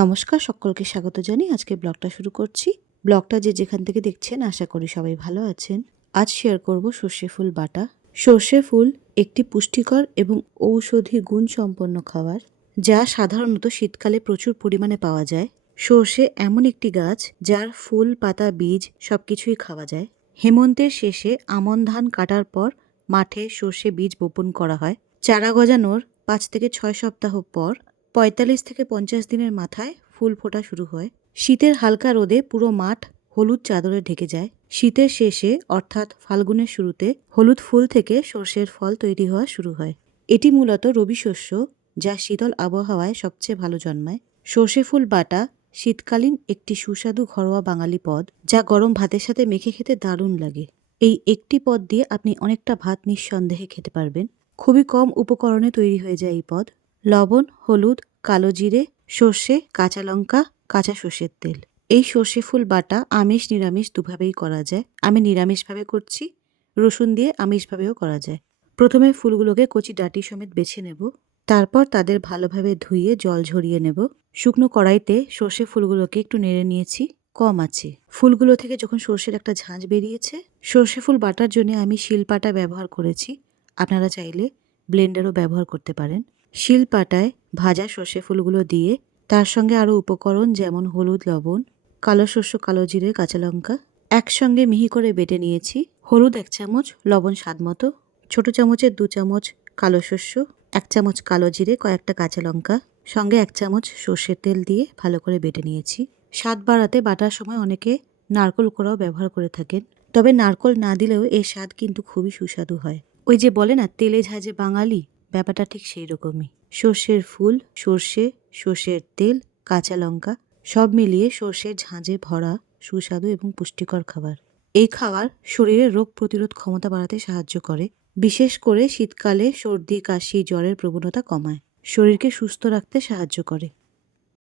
নমস্কার, সকলকে স্বাগত জানিয়ে আজকে ব্লগটা শুরু করছি। ব্লগটা যে যেখান থেকে দেখছেন আশা করি সবাই ভালো আছেন। আজ শেয়ার করব সর্ষে ফুল বাটা। সর্ষে ফুল একটি পুষ্টিকর এবং ঔষধি গুণ সম্পন্ন খাবার, যা সাধারণত শীতকালে প্রচুর পরিমাণে পাওয়া যায়। সর্ষে এমন একটি গাছ যার ফুল, পাতা, বীজ সবকিছুই খাওয়া যায়। হেমন্তের শেষে আমন ধান কাটার পর মাঠে সর্ষে বীজ বপন করা হয়। চারা গজানোর 5 থেকে 6 সপ্তাহ পর 45 থেকে 50 দিনের মাথায় ফুল ফোটা শুরু হয়। শীতের হালকা রোদে পুরো মাঠ হলুদ চাদরে ঢেকে যায়। শীতের শেষে অর্থাৎ ফাল্গুনের শুরুতে হলুদ ফুল থেকে সর্ষের ফল তৈরি হওয়া শুরু হয়। এটি মূলত রবি শস্য, যা শীতল আবহাওয়ায় সবচেয়ে ভালো জন্মায়। সর্ষে ফুল বাটা শীতকালীন একটি সুস্বাদু ঘরোয়া বাঙালি পদ, যা গরম ভাতের সাথে মেখে খেতে দারুণ লাগে। এই একটি পদ দিয়ে আপনি অনেকটা ভাত নিঃসন্দেহে খেতে পারবেন। খুবই কম উপকরণে তৈরি হয়ে যায় এই পদ। লবণ, হলুদ, কালো জিরে, সর্ষে, কাঁচা লঙ্কা, কাঁচা সর্ষের তেল। এই সর্ষে ফুল বাটা আমিষ নিরামিষ দুভাবেই করা যায়। আমি নিরামিষভাবে করছি, রসুন দিয়ে আমিষভাবেও করা যায়। প্রথমে ফুলগুলোকে কচি ডাঁটি সমেত বেছে নেব। তারপর তাদের ভালোভাবে ধুয়ে জল ঝরিয়ে নেব। শুকনো কড়াইতে সর্ষে ফুলগুলোকে একটু নেড়ে নিয়েছি কম আছে। ফুলগুলো থেকে যখন সর্ষের একটা ঝাঁঝ বেরিয়েছে, সর্ষে ফুল বাটার জন্য আমি শিলপাটা ব্যবহার করেছি। আপনারা চাইলে ব্লেন্ডারও ব্যবহার করতে পারেন। শিলপাটায় ভাজা সর্ষে ফুলগুলো দিয়ে তার সঙ্গে আরও উপকরণ যেমন হলুদ, লবণ, কালো সর্ষ, কালো জিরে, কাঁচা লঙ্কা একসঙ্গে মিহি করে বেটে নিয়েছি। হলুদ 1 চামচ, লবণ স্বাদ মতো, ছোট চামচের 2 চামচ কালো শস্য, 1 চামচ কালো জিরে, কয়েকটা কাঁচা লঙ্কা, সঙ্গে 1 চামচ সর্ষের তেল দিয়ে ভালো করে বেটে নিয়েছি। স্বাদ বাড়াতে বাটার সময় অনেকে নারকোল কোড়াও ব্যবহার করে থাকেন, তবে নারকোল না দিলেও এর স্বাদ কিন্তু খুবই সুস্বাদু হয়। ওই যে বলে না, তেলে ঝাঁঝে বাঙালি, ব্যাপারটা ঠিক সেই রকমই। সর্ষের ফুল, সর্ষে, সর্ষের তেল, কাঁচা লঙ্কা সব মিলিয়ে সর্ষের ঝাঁঝে ভরা সুস্বাদু এবং পুষ্টিকর খাবার। এই খাবার শরীরের রোগ প্রতিরোধ ক্ষমতা বাড়াতে সাহায্য করে। বিশেষ করে শীতকালে সর্দি, কাশি, জ্বরের প্রবণতা কমায়। শরীরকে সুস্থ রাখতে সাহায্য করে।